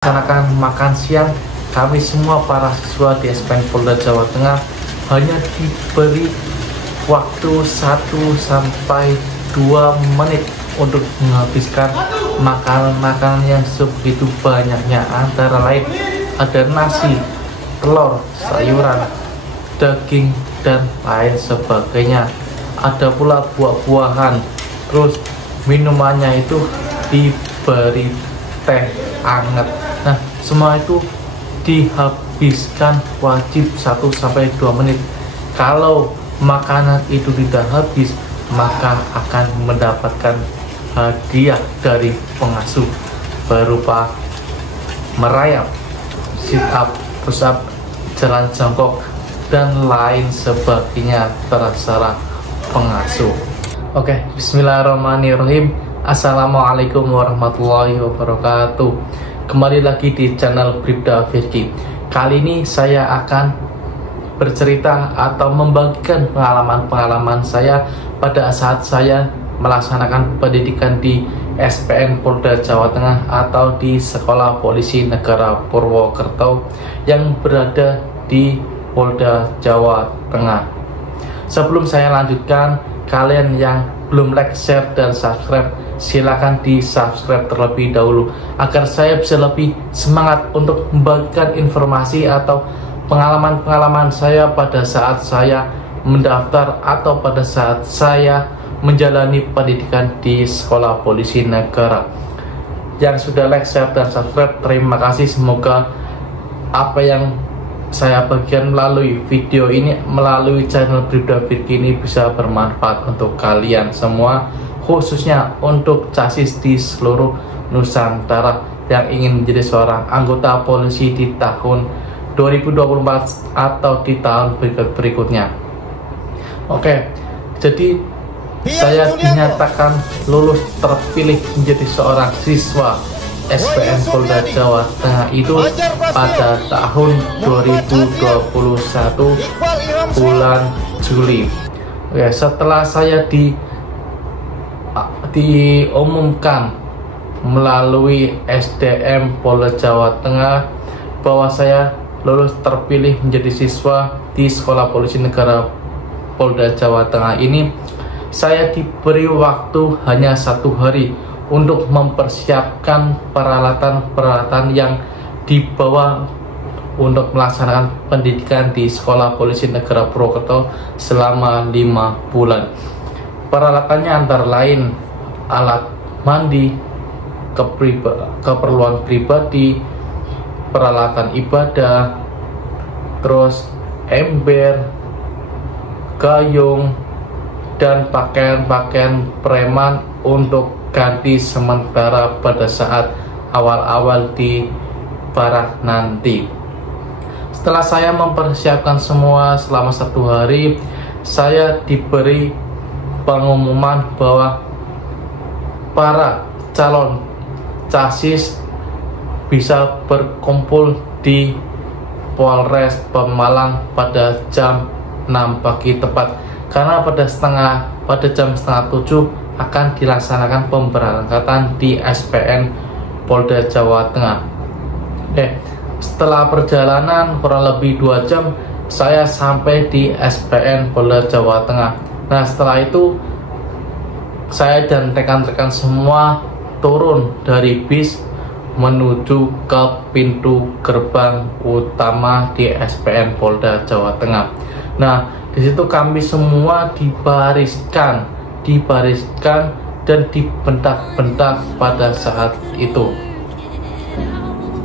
Melaksanakan makan siang, kami semua para siswa di SPN Polda Jawa Tengah hanya diberi waktu 1-2 menit untuk menghabiskan makanan-makanan yang sebegitu banyaknya, antara lain ada nasi, telur, sayuran, daging, dan lain sebagainya. Ada pula buah-buahan, terus minumannya itu diberi teh hangat. Nah, semua itu dihabiskan wajib 1-2 menit. Kalau makanan itu tidak habis, maka akan mendapatkan hadiah dari pengasuh berupa merayap, sit up, push up, jalan jongkok, dan lain sebagainya terserah pengasuh. Oke, bismillahirrahmanirrahim. Assalamualaikum warahmatullahi wabarakatuh. Kembali lagi di channel Bribda Firki. Kali ini saya akan bercerita atau membagikan pengalaman-pengalaman saya pada saat saya melaksanakan pendidikan di SPN Polda Jawa Tengah atau di Sekolah Polisi Negara Purwokerto yang berada di Polda Jawa Tengah. Sebelum saya lanjutkan, kalian yang belum like, share, dan subscribe, silakan di subscribe terlebih dahulu agar saya bisa lebih semangat untuk membagikan informasi atau pengalaman-pengalaman saya pada saat saya mendaftar atau pada saat saya menjalani pendidikan di Sekolah Polisi Negara. Yang sudah like, share, dan subscribe, terima kasih. Semoga apa yang saya bagikan melalui video ini, melalui channel Bribda Firki ini bisa bermanfaat untuk kalian semua, khususnya untuk casis di seluruh Nusantara yang ingin menjadi seorang anggota polisi di tahun 2024 atau di tahun berikutnya. Oke, jadi saya dinyatakan lulus terpilih menjadi seorang siswa SPN Polda Jawa Tengah itu pada tahun 2021 bulan Juli. Ya, setelah saya diumumkan melalui SDM Polda Jawa Tengah bahwa saya lulus terpilih menjadi siswa di Sekolah Polisi Negara Polda Jawa Tengah ini, saya diberi waktu hanya 1 hari untuk mempersiapkan peralatan-peralatan yang dibawa untuk melaksanakan pendidikan di Sekolah Polisi Negara Purwokerto selama 5 bulan. Peralatannya antara lain alat mandi, keperluan pribadi, peralatan ibadah, terus ember, gayung, dan pakaian-pakaian preman untuk ganti sementara pada saat awal-awal di barak nanti. Setelah saya mempersiapkan semua selama 1 hari, saya diberi pengumuman bahwa para calon casis bisa berkumpul di Polres Pemalang pada jam 6 pagi tepat, karena pada jam setengah 7 akan dilaksanakan pemberangkatan di SPN Polda Jawa Tengah. Setelah perjalanan kurang lebih 2 jam, saya sampai di SPN Polda Jawa Tengah. Nah, setelah itu saya dan rekan-rekan semua turun dari bis menuju ke pintu gerbang utama di SPN Polda Jawa Tengah. Nah, di situ kami semua dibariskan dan dibentak-bentak pada saat itu.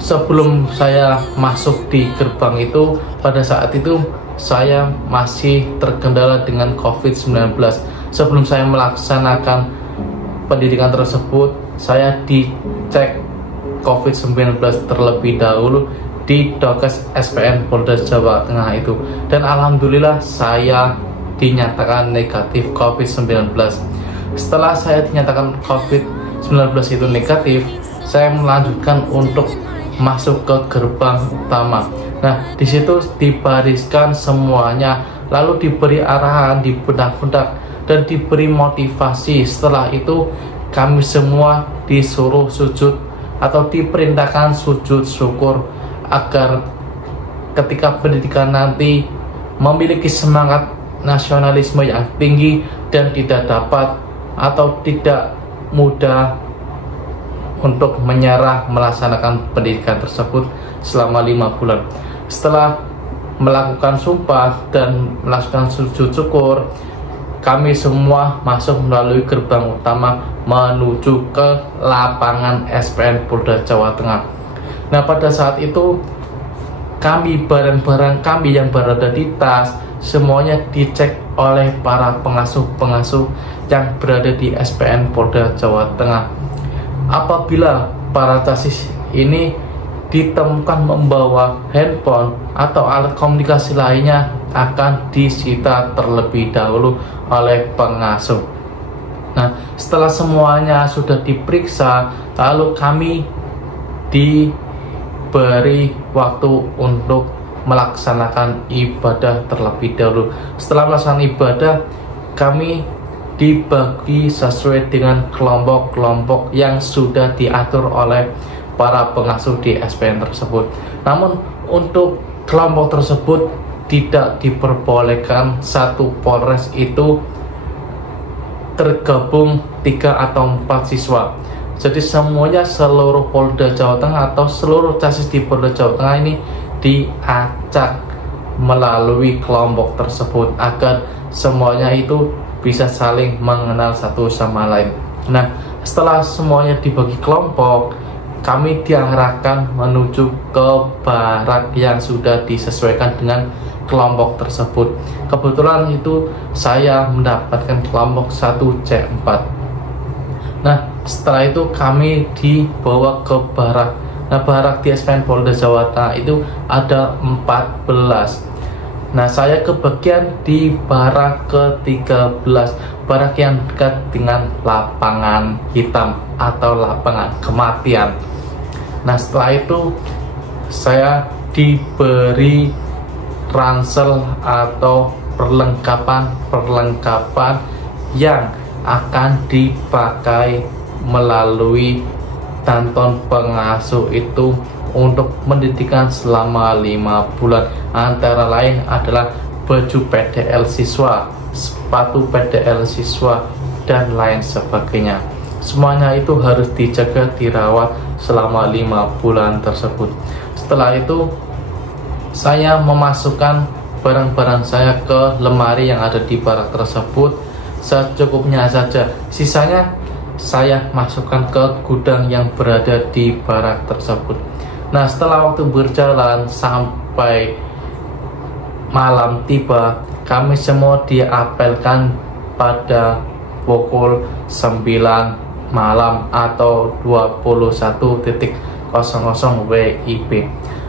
Sebelum saya masuk di gerbang itu, pada saat itu saya masih terkendala dengan COVID-19. Sebelum saya melaksanakan pendidikan tersebut, saya dicek COVID-19 terlebih dahulu di Dokes SPN Polda Jawa Tengah itu, dan alhamdulillah saya dinyatakan negatif COVID-19. Setelah saya dinyatakan COVID-19 itu negatif, saya melanjutkan untuk masuk ke gerbang utama. Nah, di situ dibariskan semuanya, lalu diberi arahan, dibentak-bentak, dan diberi motivasi. Setelah itu kami semua disuruh sujud atau diperintahkan sujud syukur agar ketika pendidikan nanti memiliki semangat nasionalisme yang tinggi dan tidak dapat atau tidak mudah untuk menyerah melaksanakan pendidikan tersebut selama 5 bulan. Setelah melakukan sumpah dan melakukan sujud syukur, kami semua masuk melalui gerbang utama menuju ke lapangan SPN Polda Jawa Tengah. Nah, pada saat itu kami, barang-barang kami yang berada di tas, semuanya dicek oleh para pengasuh-pengasuh yang berada di SPN Polda Jawa Tengah. Apabila para casis ini ditemukan membawa handphone atau alat komunikasi lainnya, akan disita terlebih dahulu oleh pengasuh. Nah, setelah semuanya sudah diperiksa, lalu kami diberi waktu untuk melaksanakan ibadah terlebih dahulu. Setelah melaksanakan ibadah, kami dibagi sesuai dengan kelompok-kelompok yang sudah diatur oleh para pengasuh di SPN tersebut. Namun untuk kelompok tersebut tidak diperbolehkan satu polres itu tergabung 3 atau 4 siswa. Jadi semuanya, seluruh Polda Jawa Tengah atau seluruh casis di Polda Jawa Tengah ini diacak melalui kelompok tersebut agar semuanya itu bisa saling mengenal satu sama lain. Nah, setelah semuanya dibagi kelompok, kami diarahkan menuju ke barak yang sudah disesuaikan dengan kelompok tersebut. Kebetulan itu saya mendapatkan kelompok 1C4. Nah, setelah itu kami dibawa ke barak. Nah, barak di SPN Polda Jawa Tengah itu ada 14. Nah, saya kebagian di barak ke-13, barak yang dekat dengan lapangan hitam atau lapangan kematian. Nah, setelah itu saya diberi ransel atau perlengkapan yang akan dipakai melalui kantor pengasuh itu untuk pendidikan selama 5 bulan. Antara lain adalah baju PDL siswa, sepatu PDL siswa, dan lain sebagainya. Semuanya itu harus dijaga, dirawat selama 5 bulan tersebut. Setelah itu saya memasukkan barang-barang saya ke lemari yang ada di barak tersebut secukupnya saja. Sisanya saya masukkan ke gudang yang berada di barak tersebut. Nah, setelah waktu berjalan sampai malam tiba, kami semua diapelkan pada pukul 9 malam atau 21.00 WIB.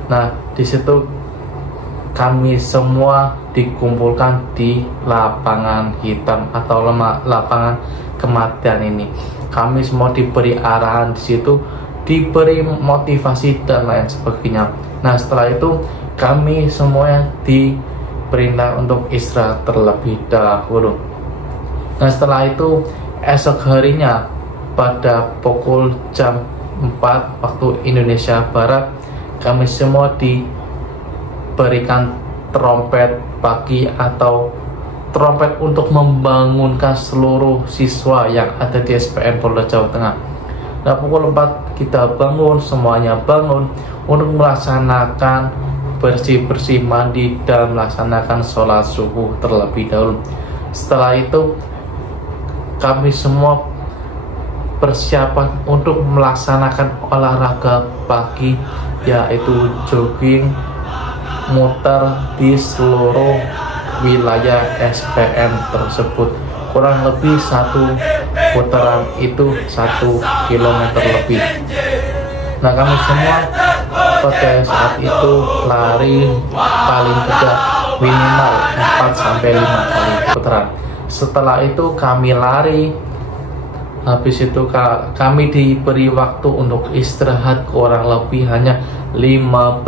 Nah, di situ kami semua dikumpulkan di lapangan hitam atau lapangan kematian ini. Kami semua diberi arahan di situ, diberi motivasi dan lain sebagainya. Nah, setelah itu kami semuanya diperintah untuk istirahat terlebih dahulu. Nah, setelah itu esok harinya pada pukul jam 4 waktu Indonesia Barat, kami semua diberikan trompet pagi atau trompet untuk membangunkan seluruh siswa yang ada di SPN Polda Jawa Tengah. Nah, pukul 4 kita bangun, semuanya bangun untuk melaksanakan bersih-bersih, mandi, dan melaksanakan sholat subuh terlebih dahulu. Setelah itu kami semua persiapan untuk melaksanakan olahraga pagi, yaitu jogging, muter di seluruh wilayah SPN tersebut. Kurang lebih 1 putaran itu 1 kilometer lebih. Nah, kami semua pada saat itu lari paling tidak minimal 4-5 kali putaran. Setelah itu kami lari. Habis itu kami diberi waktu untuk istirahat kurang lebih hanya 15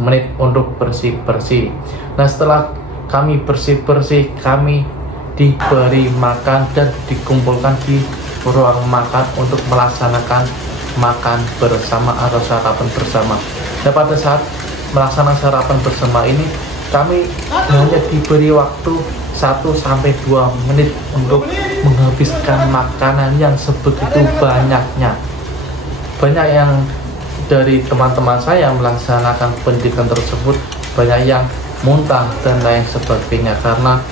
menit untuk bersih-bersih. Nah, setelah kami bersih-bersih, kami diberi makan dan dikumpulkan di ruang makan untuk melaksanakan makan bersama atau sarapan bersama. Dan pada saat melaksanakan sarapan bersama ini, kami hanya diberi waktu 1-2 menit untuk menghabiskan makanan yang sebegitu banyaknya. Banyak yang dari teman-teman saya yang melaksanakan pendidikan tersebut, banyak yang muntah dan lain sebagainya karena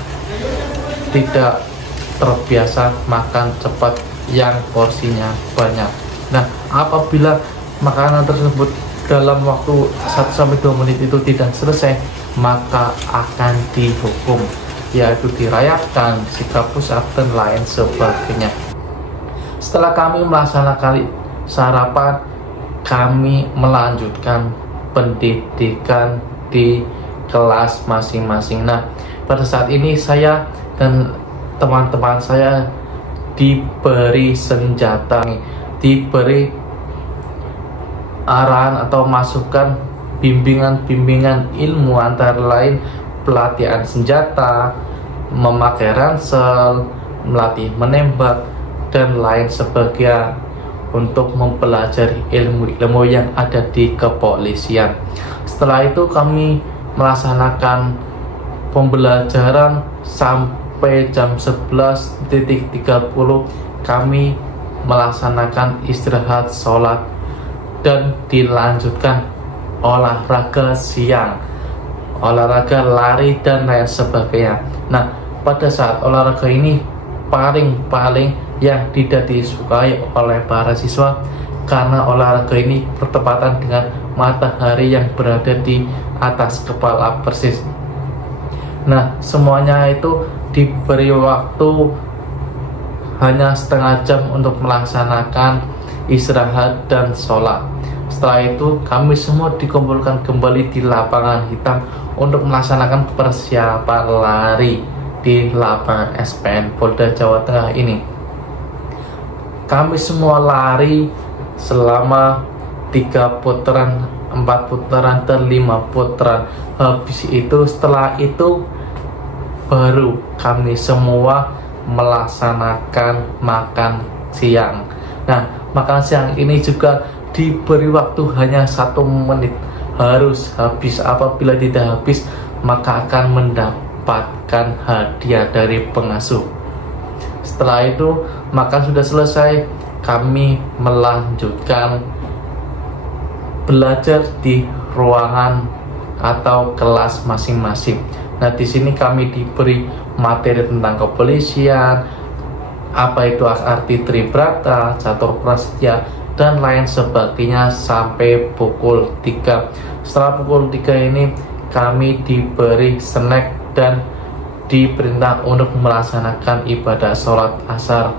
tidak terbiasa makan cepat yang porsinya banyak. Nah, apabila makanan tersebut dalam waktu 1-2 menit itu tidak selesai, maka akan dihukum, yaitu dirayapkan, sikap push up dan lain sebagainya. Setelah kami melaksanakan sarapan, kami melanjutkan pendidikan di kelas masing-masing. Nah, pada saat ini saya dan teman-teman saya diberi senjata, diberi arahan atau masukan bimbingan ilmu, antara lain pelatihan senjata, memakai ransel, melatih menembak dan lain sebagainya untuk mempelajari ilmu-ilmu yang ada di kepolisian. Setelah itu kami melaksanakan pembelajaran sampai jam 11.30. Kami melaksanakan istirahat, sholat, dan dilanjutkan olahraga siang, olahraga lari dan lain sebagainya. Nah, pada saat olahraga ini paling yang tidak disukai oleh para siswa, karena olahraga ini bertepatan dengan matahari yang berada di atas kepala persis. Nah, semuanya itu diberi waktu hanya setengah jam untuk melaksanakan istirahat dan sholat. Setelah itu kami semua dikumpulkan kembali di lapangan hitam untuk melaksanakan persiapan lari di lapangan SPN Polda Jawa Tengah ini. Kami semua lari selama 3 putaran, 4 putaran, dan 5 putaran. Habis itu, setelah itu baru kami semua melaksanakan makan siang. Nah, makan siang ini juga diberi waktu hanya 1 menit, harus habis. Apabila tidak habis, maka akan mendapatkan hadiah dari pengasuh. Setelah itu makan sudah selesai, kami melanjutkan belajar di ruangan atau kelas masing-masing. Nah, di sini kami diberi materi tentang kepolisian, apa itu arti tribrata, catur prasetya, dan lain sebagainya sampai pukul 3. Setelah pukul 3 ini kami diberi snack dan diperintah untuk melaksanakan ibadah sholat asar.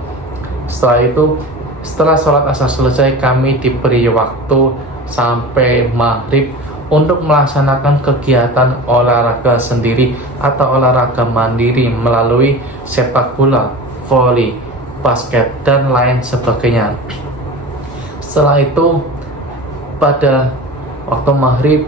Setelah sholat asar selesai, kami diberi waktu sampai maghrib untuk melaksanakan kegiatan olahraga sendiri atau olahraga mandiri melalui sepak bola, voli, basket, dan lain sebagainya. Setelah itu, pada waktu maghrib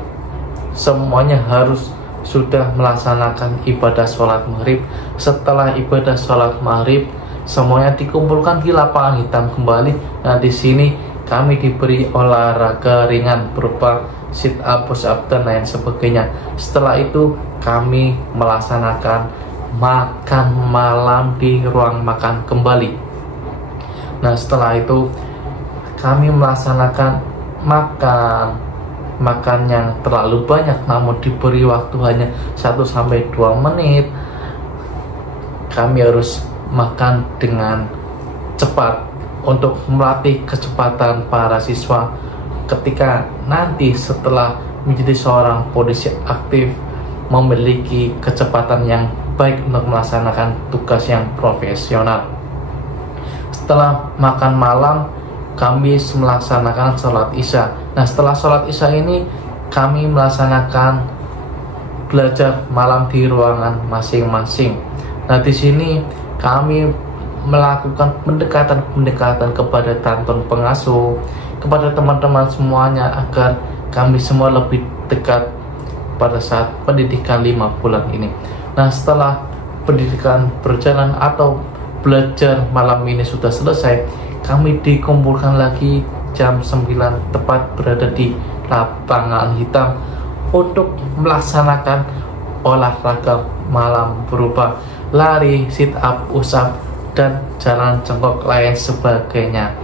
semuanya harus sudah melaksanakan ibadah sholat maghrib. Setelah ibadah sholat maghrib, semuanya dikumpulkan di lapangan hitam kembali. Nah, di sini kami diberi olahraga ringan berupa sit up, push up, dan lain sebagainya. Setelah itu kami melaksanakan makan malam di ruang makan kembali. Nah, setelah itu kami melaksanakan makan yang terlalu banyak, namun diberi waktu hanya 1-2 menit. Kami harus makan dengan cepat untuk melatih kecepatan para siswa ketika nanti setelah menjadi seorang polisi aktif, memiliki kecepatan yang baik untuk melaksanakan tugas yang profesional. Setelah makan malam, kami melaksanakan sholat isya. Nah, setelah sholat isya ini kami melaksanakan belajar malam di ruangan masing-masing. Nah, di sini kami melakukan pendekatan kepada tantun pengasuh, kepada teman-teman semuanya, agar kami semua lebih dekat pada saat pendidikan 5 bulan ini. Nah, setelah pendidikan berjalan atau belajar malam ini sudah selesai, kami dikumpulkan lagi jam 9 tepat berada di lapangan hitam untuk melaksanakan olahraga malam berupa lari, sit up, push up, dan jalan jongkok lain sebagainya.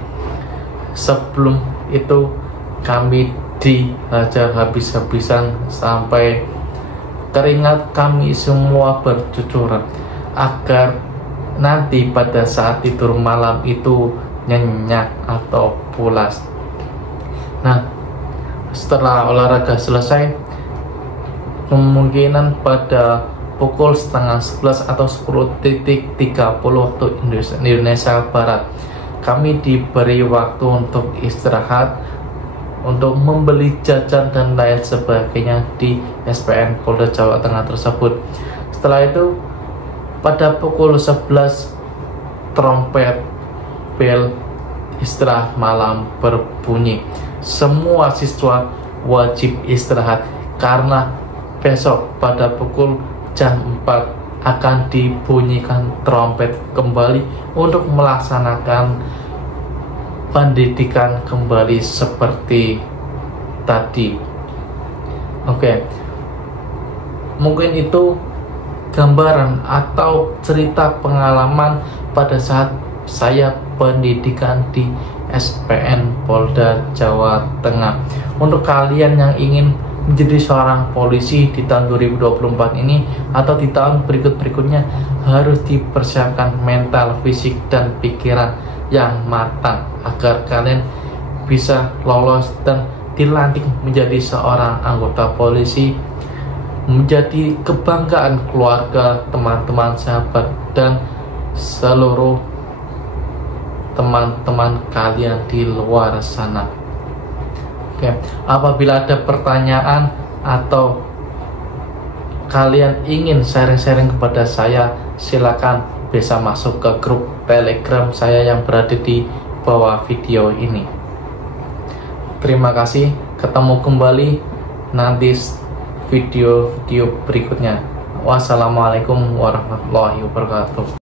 Sebelum itu kami dihajar habis-habisan sampai keringat kami semua bercucuran agar nanti pada saat tidur malam itu nyenyak atau pulas. Nah, setelah olahraga selesai, kemungkinan pada pukul setengah 11 atau 10.30 waktu Indonesia Barat, kami diberi waktu untuk istirahat, untuk membeli jajan dan lain sebagainya di SPN Polda Jawa Tengah tersebut. Setelah itu pada pukul 11 trompet bel istirahat malam berbunyi. Semua siswa wajib istirahat karena besok pada pukul jam 4 akan dibunyikan trompet kembali untuk melaksanakan pendidikan kembali seperti tadi. Oke, mungkin itu gambaran atau cerita pengalaman pada saat saya pendidikan di SPN Polda Jawa Tengah. Untuk kalian yang ingin menjadi seorang polisi di tahun 2024 ini atau di tahun berikutnya, harus dipersiapkan mental, fisik, dan pikiran yang matang agar kalian bisa lolos dan dilantik menjadi seorang anggota polisi, menjadi kebanggaan keluarga, teman-teman, sahabat, dan seluruh teman-teman kalian di luar sana. Oke, apabila ada pertanyaan atau kalian ingin sharing-sharing kepada saya, silakan bisa masuk ke grup Telegram saya yang berada di bawah video ini. Terima kasih, ketemu kembali nanti video-video berikutnya. Wassalamualaikum warahmatullahi wabarakatuh.